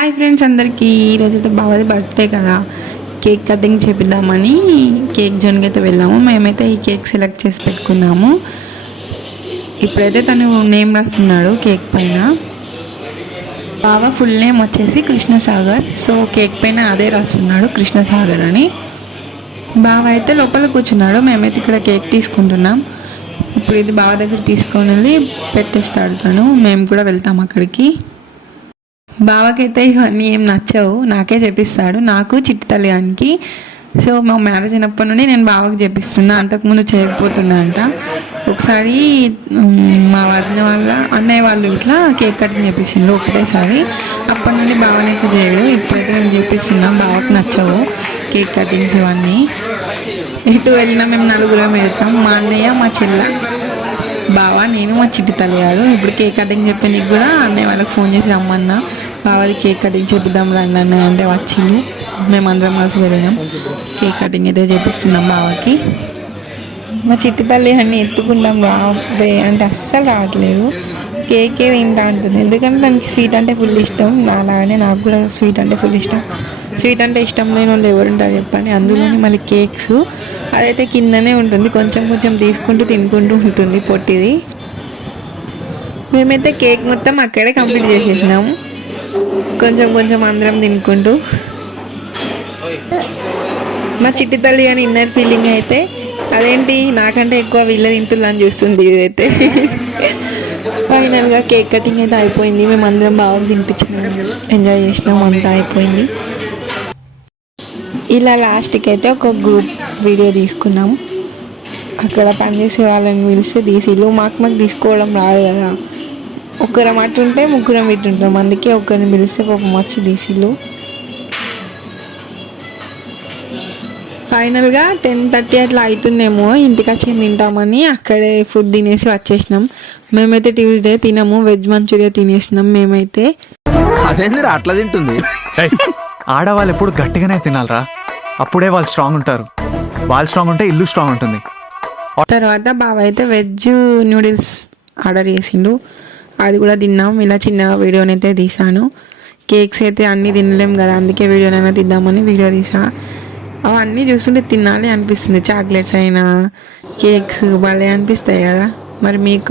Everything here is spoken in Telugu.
హాయ్ ఫ్రెండ్స్ అందరికీ ఈరోజైతే బావది బర్త్డే కదా, కేక్ కటింగ్ చేపిద్దామని కేక్ జోన్కి అయితే వెళ్ళాము. మేమైతే ఈ కేక్ సెలెక్ట్ చేసి పెట్టుకున్నాము. ఇప్పుడైతే తను నేమ్ రాస్తున్నాడు కేక్ పైన. బావ ఫుల్ నేమ్ వచ్చేసి కృష్ణసాగర్, సో కేక్ పైన అదే రాస్తున్నాడు కృష్ణసాగర్ అని. బావ అయితే లోపల కూర్చున్నాడు, మేమైతే ఇక్కడ కేక్ తీసుకుంటున్నాం. ఇప్పుడు ఇది బావ దగ్గర తీసుకొని వెళ్ళి పెట్టేస్తాడు తను, మేము కూడా వెళ్తాం అక్కడికి. బావకైతే ఇవన్నీ ఏం నచ్చవు, నాకే చెప్పిస్తాడు, నాకు చిట్టి తల్లిగానికి. సో మా మ్యారేజ్ అయినప్పటి నుండి నేను బావకి చెప్పిస్తున్నా, అంతకుముందు చేయకపోతున్నా అంట. ఒకసారి మా వదిన వాళ్ళ అన్నయ్య వాళ్ళు ఇట్లా కేక్ కటింగ్ చేపించిండ్రు ఒకటేసారి. అప్పటి నుండి బావనైతే చేయడు, ఇప్పుడైతే నేను చేపిస్తున్నాం. బావకు నచ్చవు కేక్ కటింగ్స్ ఇవన్నీ. ఎటు వెళ్ళినా మేము నలుగురం వెళ్తాం, మా అన్నయ్య, మా చెల్ల, బావ, నేను, మా చిట్టి తల్లిగాడు. ఇప్పుడు కేక్ కటింగ్ చెప్పేందుకు కూడా అన్నయ్య వాళ్ళకి ఫోన్ చేసి రమ్మన్నా, బావది కేక్ కటింగ్ చేపిద్దాం రండి అన్నయ్య అంటే వచ్చిండు. మేమందరం కలిసి వెళ్ళినాం, కేక్ కటింగ్ అయితే చేపిస్తున్నాం బావకి. మా చిట్టి తల్లి అన్నీ ఎత్తుకుంటాం రావే అంటే అస్సలు రావట్లేదు, కేకే తింటా ఉంటుంది. ఎందుకంటే దానికి స్వీట్ అంటే ఫుల్ ఇష్టం, అలాగనే నాకు కూడా స్వీట్ అంటే ఫుల్ ఇష్టం. స్వీట్ అంటే ఇష్టం లేని వాళ్ళు ఎవరుంటారు చెప్పండి. అందులోని మళ్ళీ కేక్స్ అదైతే కిందనే ఉంటుంది, కొంచెం కొంచెం తీసుకుంటూ తినుకుంటూ ఉంటుంది పొట్టిది. మేమైతే కేక్ మొత్తం అక్కడే కంప్లీట్ చేసేసినాము, కొంచెం కొంచెం అందరం తినుకుంటూ. మా చిట్టి తల్లి అని ఇన్నర్ ఫీలింగ్ అయితే అదేంటి నాకంటే ఎక్కువ వీళ్ళ తింటుల్లని చూస్తుంది ఇదైతే. ఫైనల్గా కేక్ కటింగ్ అయితే అయిపోయింది, మేము అందరం బాగా తినిపించినాము, ఎంజాయ్ చేసినాము, అంతా అయిపోయింది. ఇలా లాస్ట్కి అయితే ఒక గ్రూప్ వీడియో తీసుకున్నాము. అక్కడ పనిచేసే వాళ్ళని పిలిస్తే తీసిళ్ళు. మాకు తీసుకోవడం రాదు కదా, ఒక్కరం అటుంటే ముగ్గురం ఇటుంటాం, అందుకే ఒకరిని పిలిస్తే పాపం వచ్చి తీసిళ్ళు. ఫైనల్గా 10:30 అట్లా అవుతుందేమో ఇంటికి వచ్చి తింటామని అక్కడే ఫుడ్ తినేసి వచ్చేసినాం. మేమైతే ట్యూస్డే తినము, వెజ్ మంచూరియా తినేసినాం మేమైతే. అదేందిరా అట్లా తింటుంది? ఆడవాళ్ళు ఎప్పుడు గట్టిగానే తినాలరా, అప్పుడే వాళ్ళు స్ట్రాంగ్ ఉంటారు. వాళ్ళు స్ట్రాంగ్ ఉంటే ఇల్లు స్ట్రాంగ్ ఉంటుంది. తర్వాత బావ అయితే వెజ్ నూడిల్స్ ఆర్డర్ చేసిండు, అది కూడా తిన్నాం. ఇలా చిన్న వీడియోనైతే తీసాను. కేక్స్ అయితే అన్నీ తినలేం కదా, అందుకే వీడియోనైనా తీద్దామని వీడియో తీసా. అవన్నీ చూస్తుంటే తినాలి అనిపిస్తుంది, చాక్లెట్స్ అయినా కేక్స్ భలే అనిపిస్తాయి కదా. మరి మీకు